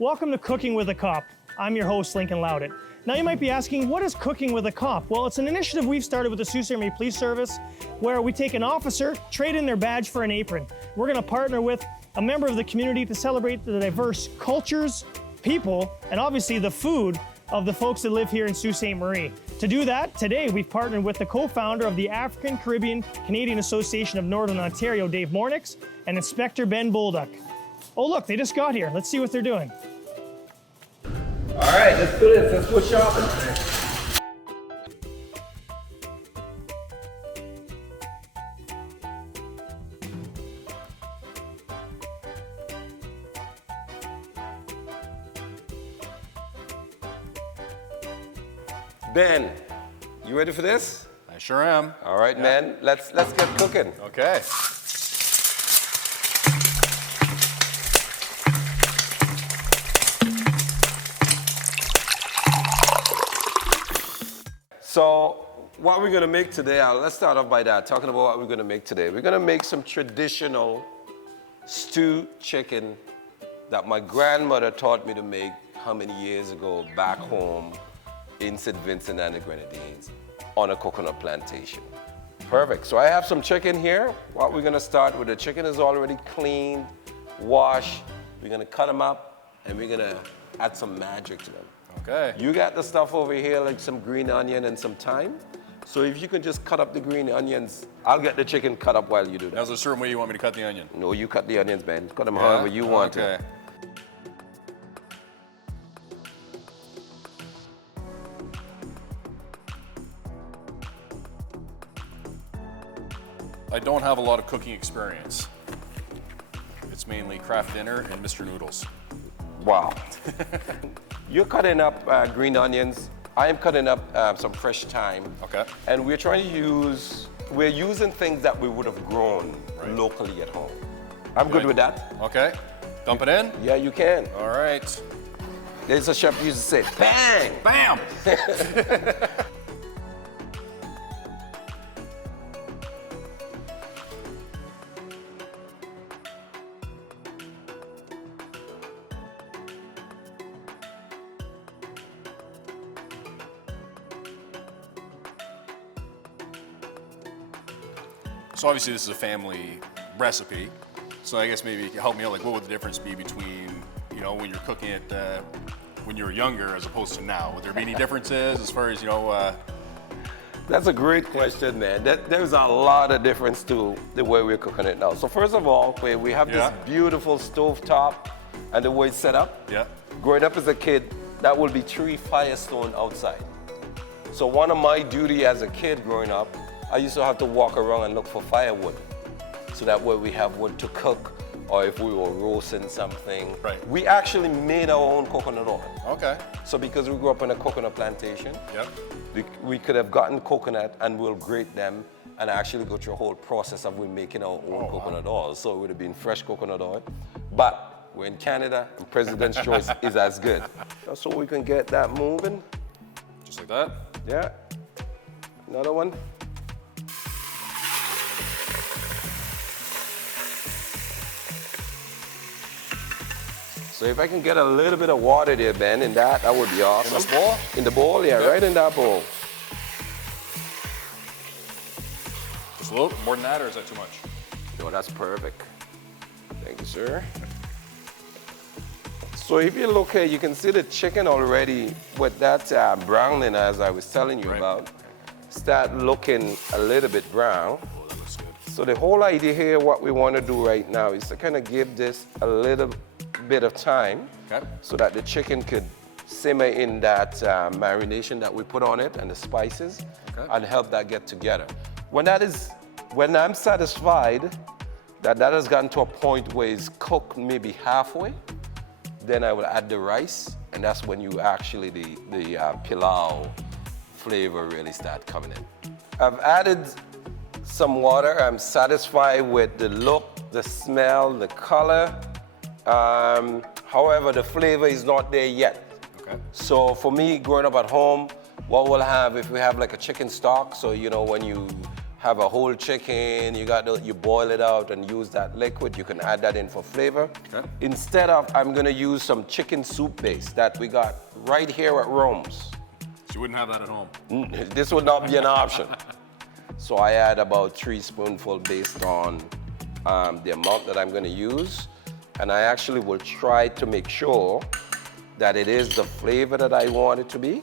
Welcome to Cooking with a Cop. I'm your host, Lincoln Loudit. Now you might be asking, what is Cooking with a Cop? Well, it's an initiative we've started with the Sault Ste. Police Service where we take an officer, trade in their badge for an apron. We're going to partner with a member of the community to celebrate the diverse cultures, people, and obviously the food of the folks that live here in Sault Ste. Marie. To do that, today we've partnered with the co-founder of the African Caribbean Canadian Association of Northern Ontario, Dave Mornix, and Inspector Ben Bolduc. Oh look, they just got here. Let's see what they're doing. All right, let's do this. Let's go shopping. Ben, you ready for this? I sure am. All right, man. Let's get cooking. Okay. So what we're gonna make today, let's start off by that, talking about what we're gonna make today. We're gonna make some traditional stewed chicken that my grandmother taught me to make how many years ago back home in St. Vincent and the Grenadines on a coconut plantation. Perfect, so I have some chicken here. What we're gonna start with, the chicken is already cleaned, washed. We're gonna cut them up and we're gonna add some magic to them. Okay. You got the stuff over here, like some green onion and some thyme. So if you can just cut up the green onions, I'll get the chicken cut up while you do that. Now, is there a certain way you want me to cut the onion? No, you cut the onions, man. Cut them however you want to. Okay. I don't have a lot of cooking experience. It's mainly Kraft Dinner and Mr. Noodles. Wow. You're cutting up green onions. I am cutting up some fresh thyme. Okay. And we're using things that we would have grown locally at home. I'm good with that. Okay. Dump it in? Yeah, you can. All right. There's a chef used to say, bang! Bam! So obviously this is a family recipe. So I guess maybe you can help me out, like what would the difference be between, you know, when you're cooking it when you were younger as opposed to now? Would there be any differences as far as, you know? That's a great question, man. There's a lot of difference to the way we're cooking it now. So first of all, we have this beautiful stove top and the way it's set up. Yeah. Growing up as a kid, that will be 3 firestone outside. So one of my duty as a kid growing up, I used to have to walk around and look for firewood. So that way we have wood to cook, or if we were roasting something. Right. We actually made our own coconut oil. Okay. So because we grew up in a coconut plantation, we could have gotten coconut and we'll grate them and actually go through a whole process of we making our own coconut oil. So it would have been fresh coconut oil. But we're in Canada and President's Choice is as good. So we can get that moving. Just like that? Yeah. Another one. So if I can get a little bit of water there, Ben, in that would be awesome. In this bowl? In the bowl, yeah, right in that bowl. Just a little more than that, or is that too much? No, that's perfect. Thank you, sir. So if you look here, you can see the chicken already with that browning, as I was telling you about, start looking a little bit brown. Oh, that looks good. So the whole idea here, what we want to do right now is to kind of give this a little bit of time so that the chicken could simmer in that marination that we put on it and the spices and help that get together. When I'm satisfied that has gotten to a point where it's cooked maybe halfway, then I will add the rice, and that's when you actually, the pilau flavor really start coming in. I've added some water. I'm satisfied with the look, the smell, the color. However, the flavor is not there yet. Okay. So for me, growing up at home, what we'll have, if we have like a chicken stock, so you know when you have a whole chicken, you boil it out and use that liquid. You can add that in for flavor. Okay. Instead of, I'm gonna use some chicken soup base that we got right here at Rome's. So you wouldn't have that at home. This would not be an option. So I add about 3 spoonfuls based on the amount that I'm gonna use. And I actually will try to make sure that it is the flavor that I want it to be.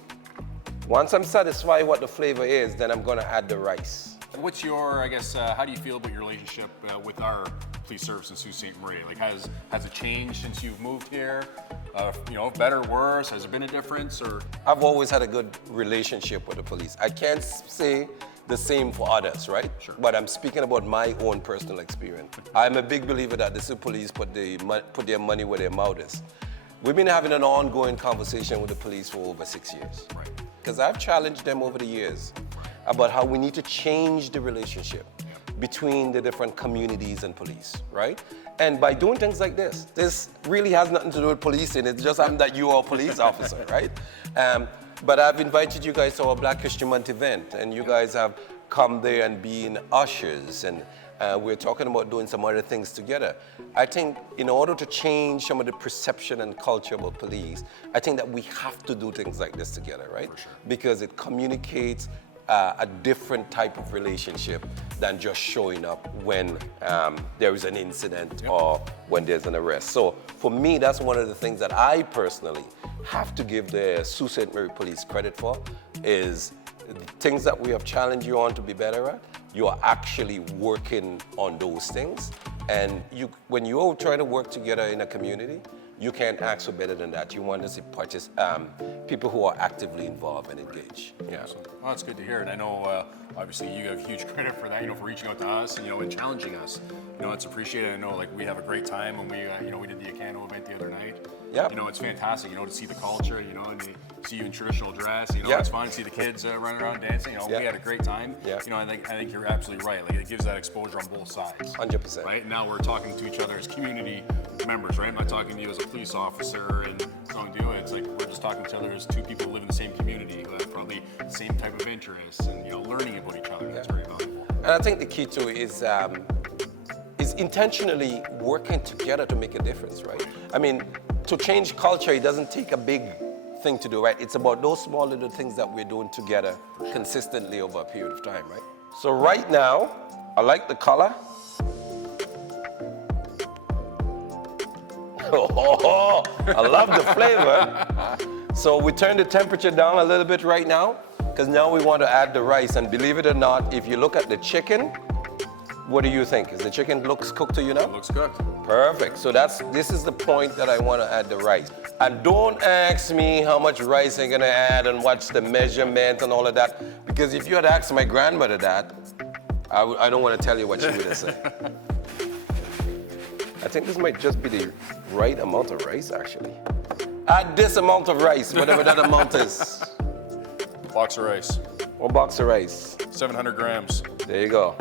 Once I'm satisfied what the flavor is, then I'm gonna add the rice. What's your, I guess, how do you feel about your relationship with our police service in Sault Ste. Marie? Like, has it changed since you've moved here? Better, worse? Has there been a difference, or? I've always had a good relationship with the police. I can't say the same for others, right? Sure. But I'm speaking about my own personal experience. I'm a big believer that the police put their money where their mouth is. We've been having an ongoing conversation with the police for over 6 years. Right. Because I've challenged them over the years about how we need to change the relationship between the different communities and police, right? And by doing things like this really has nothing to do with policing. It's just that you are a police officer, right? But I've invited you guys to our Black History Month event, and you guys have come there and been ushers, and we're talking about doing some other things together. I think in order to change some of the perception and culture about police, I think that we have to do things like this together, right? For sure. Because it communicates a different type of relationship than just showing up when there is an incident or when there's an arrest. So for me, that's one of the things that I personally have to give the Sault Ste. Marie Police credit for, is the things that we have challenged you on to be better at. You are actually working on those things. And when you all try to work together in a community, you can't ask for better than that. You want to see people who are actively involved and engaged. Yeah. So, well, that's good to hear. And I know, obviously, you have huge credit for that, for reaching out to us and, and challenging us. It's appreciated. I know, we have a great time when we did the ACCANO event the other night. Yeah. It's fantastic, to see the culture, and to see you in traditional dress. Yeah. It's fun to see the kids running around dancing. We had a great time. Yeah. I think you're absolutely right. Like, it gives that exposure on both sides. 100%. Right? And now we're talking to each other as community members, right? I'm not talking to you as a police officer and talking to you. It's like we're just talking to each other as two people who live in the same community who have probably the same type of interests and, learning about each other. That's very valuable. And I think the key to it is intentionally working together to make a difference, right? I mean, to change culture, it doesn't take a big thing to do, right? It's about those small little things that we're doing together consistently over a period of time, right? So right now, I like the color. Oh, I love the flavor. So we turn the temperature down a little bit right now, because now we want to add the rice. And believe it or not, if you look at the chicken, what do you think? Is the chicken looks cooked to you now? It looks cooked. Perfect. So this is the point that I want to add the rice. And don't ask me how much rice I'm gonna add and what's the measurement and all of that, because if you had asked my grandmother that, I don't want to tell you what she would have said. I think this might just be the right amount of rice, actually. Add this amount of rice, whatever that amount is. Box of rice. 1 box of rice. 700 grams. There you go.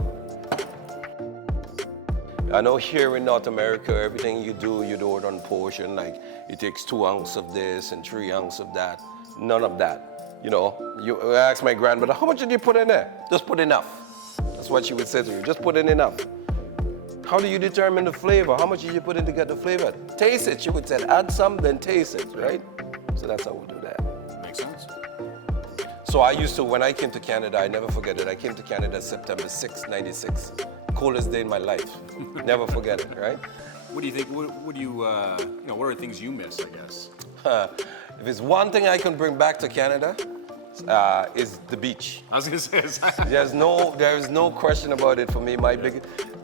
I know here in North America, everything you do it on portion. Like, it takes 2 ounces of this and 3 ounces of that. None of that. You ask my grandmother, how much did you put in there? Just put enough. That's what she would say to you. Just put in enough. How do you determine the flavor? How much did you put in to get the flavor? Taste it. She would say, add some, then taste it, right? So that's how we do that. Makes sense. So I used to, when I came to Canada, I never forget it. I came to Canada September 6, 96. Coldest day in my life. Never forget it, right? What do you think? What do you, what are the things you miss, I guess? If it's one thing I can bring back to Canada, is the beach. I was gonna say, there is no question about it for me.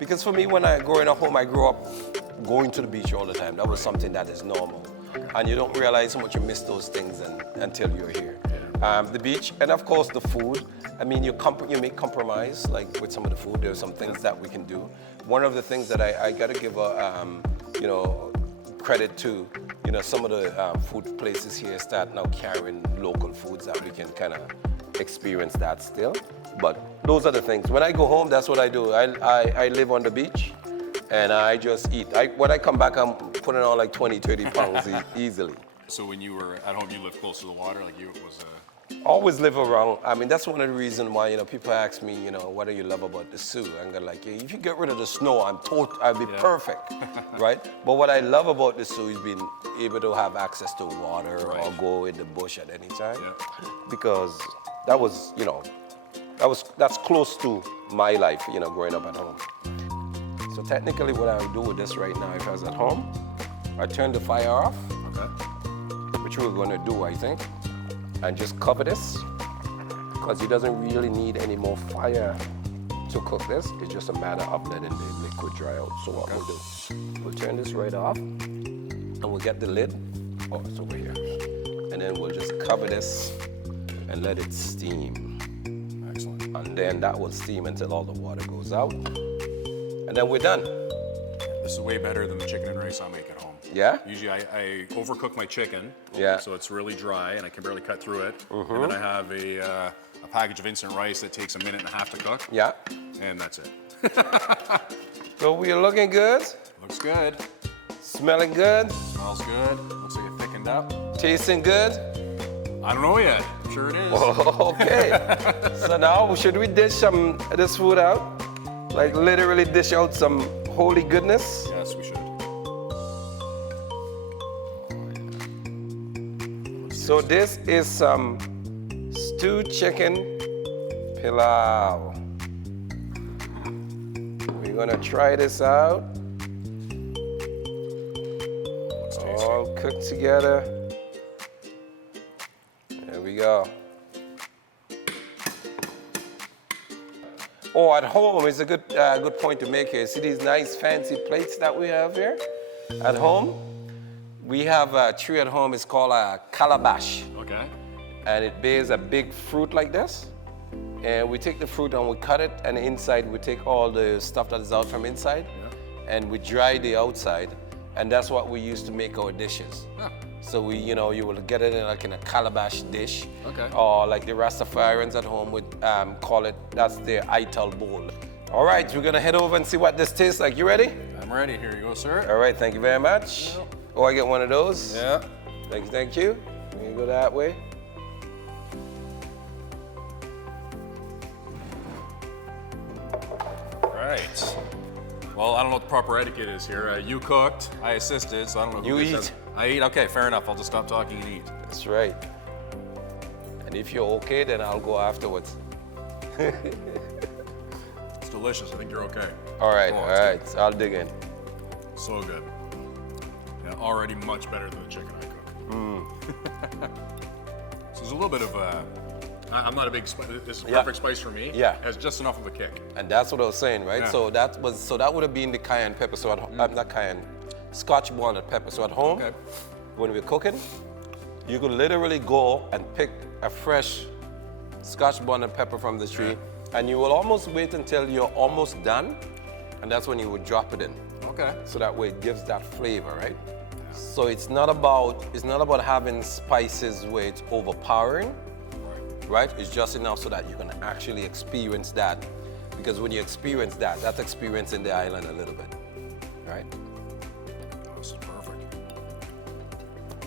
Because for me, when growing up home, I grew up going to the beach all the time. That was something that is normal. And you don't realize how much you miss those things until you're here. The beach, and of course the food. I mean, you make compromise, like with some of the food. There are some things that we can do. One of the things that I gotta give credit to, some of the food places here start now carrying local foods that we can kind of experience that still. But those are the things. When I go home, that's what I do. I live on the beach, and I just eat. When I come back, I'm putting on like 20, 30 pounds easily. So when you were at home, you lived close to the water, like you was Always live around. I mean, that's one of the reasons why, you know, people ask me, you know, what do you love about the Sioux? I'm gonna like, if you get rid of the snow, I'll be perfect, right? But what I love about the Sioux is being able to have access to water or go in the bush at any time, because that was, you know, that's close to my life, you know, growing up at home. So technically, what I would do with this right now, if I was at home, I turn the fire off, which we're gonna do, I think. And just cover this, because it doesn't really need any more fire to cook this. It's just a matter of letting the liquid dry out. So what we'll do, we'll turn this right off, and we'll get the lid. Oh, it's over here. And then we'll just cover this and let it steam. Excellent. And then that will steam until all the water goes out. And then we're done. This is way better than the chicken and rice I make at home. Yeah? Usually I overcook my chicken, so it's really dry and I can barely cut through it. And then I have a package of instant rice that takes a minute and a half to cook. Yeah. And that's it. So we're looking good. Looks good. Smelling good. Smells good. Looks like it thickened up. Tasting good. I don't know yet. I'm sure it is. Okay. So now, should we dish this food out? Like literally dish out some holy goodness? Yes, we should. So this is some stewed chicken pilau. We're gonna try this out. All cooked together. There we go. Oh, at home is a good point to make here. See these nice fancy plates that we have here? At home, we have a tree at home. It's called a calabash. Okay. And it bears a big fruit like this. And we take the fruit and we cut it, and inside we take all the stuff that is out from inside, and we dry the outside, and that's what we use to make our dishes. So we, you know, you will get it in like in a calabash dish, or like the Rastafarians at home would call it, that's their ital bowl. All right, we're gonna head over and see what this tastes like. You ready? I'm ready. Here you go, sir. All right, thank you very much. Oh, I get one of those? Yeah. Thank you, thank you. We can go that way. Right. Well, I don't know what the proper etiquette is here. You cooked, I assisted, so I don't know who You gets eat. I eat? Okay, fair enough. I'll just stop talking and eat. That's right. And if you're okay, then I'll go afterwards. It's delicious. I think you're okay. All right, Oh, all it's right. So I'll dig in. So good. Yeah, already much better than the chicken I cook. So there's a little bit of I'm not a big spice. This is perfect spice for me. Yeah. It has just enough of a kick. And that's what I was saying, right? Yeah. So that would have been the cayenne pepper. So not cayenne, Scotch bonnet pepper. So at home, when we're cooking, you could literally go and pick a fresh Scotch bonnet pepper from the tree, and you will almost wait until you're almost done, and that's when you would drop it in. Okay. So that way it gives that flavor, right? So it's not about having spices where it's overpowering, right? It's just enough so that you can actually experience that, because when you experience that, that's experiencing the island a little bit, right? This is perfect.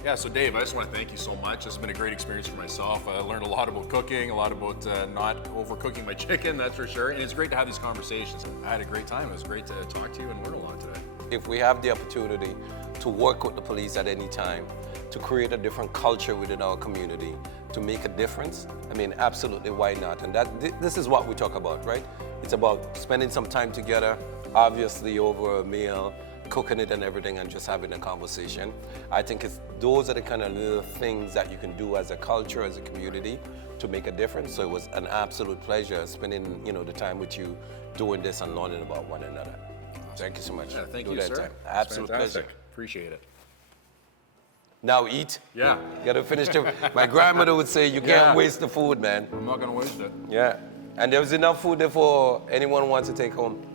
Yeah, so Dave, I just want to thank you so much. This has been a great experience for myself. I learned a lot about cooking, a lot about not overcooking my chicken, that's for sure. And it's great to have these conversations. I had a great time. It was great to talk to you and learn a lot today. If we have the opportunity to work with the police at any time, to create a different culture within our community, to make a difference, I mean, absolutely, why not? And this is what we talk about, right? It's about spending some time together, obviously over a meal, cooking it and everything, and just having a conversation. I think those are the kind of little things that you can do as a culture, as a community, to make a difference. So it was an absolute pleasure spending, the time with you, doing this and learning about one another. Thank you so much. Yeah, thank you, sir. Absolute pleasure. Appreciate it. Now eat. Yeah. You gotta finish my grandmother would say, you can't waste the food, man. I'm not gonna waste it. Yeah. And there's enough food there for anyone who wants to take home.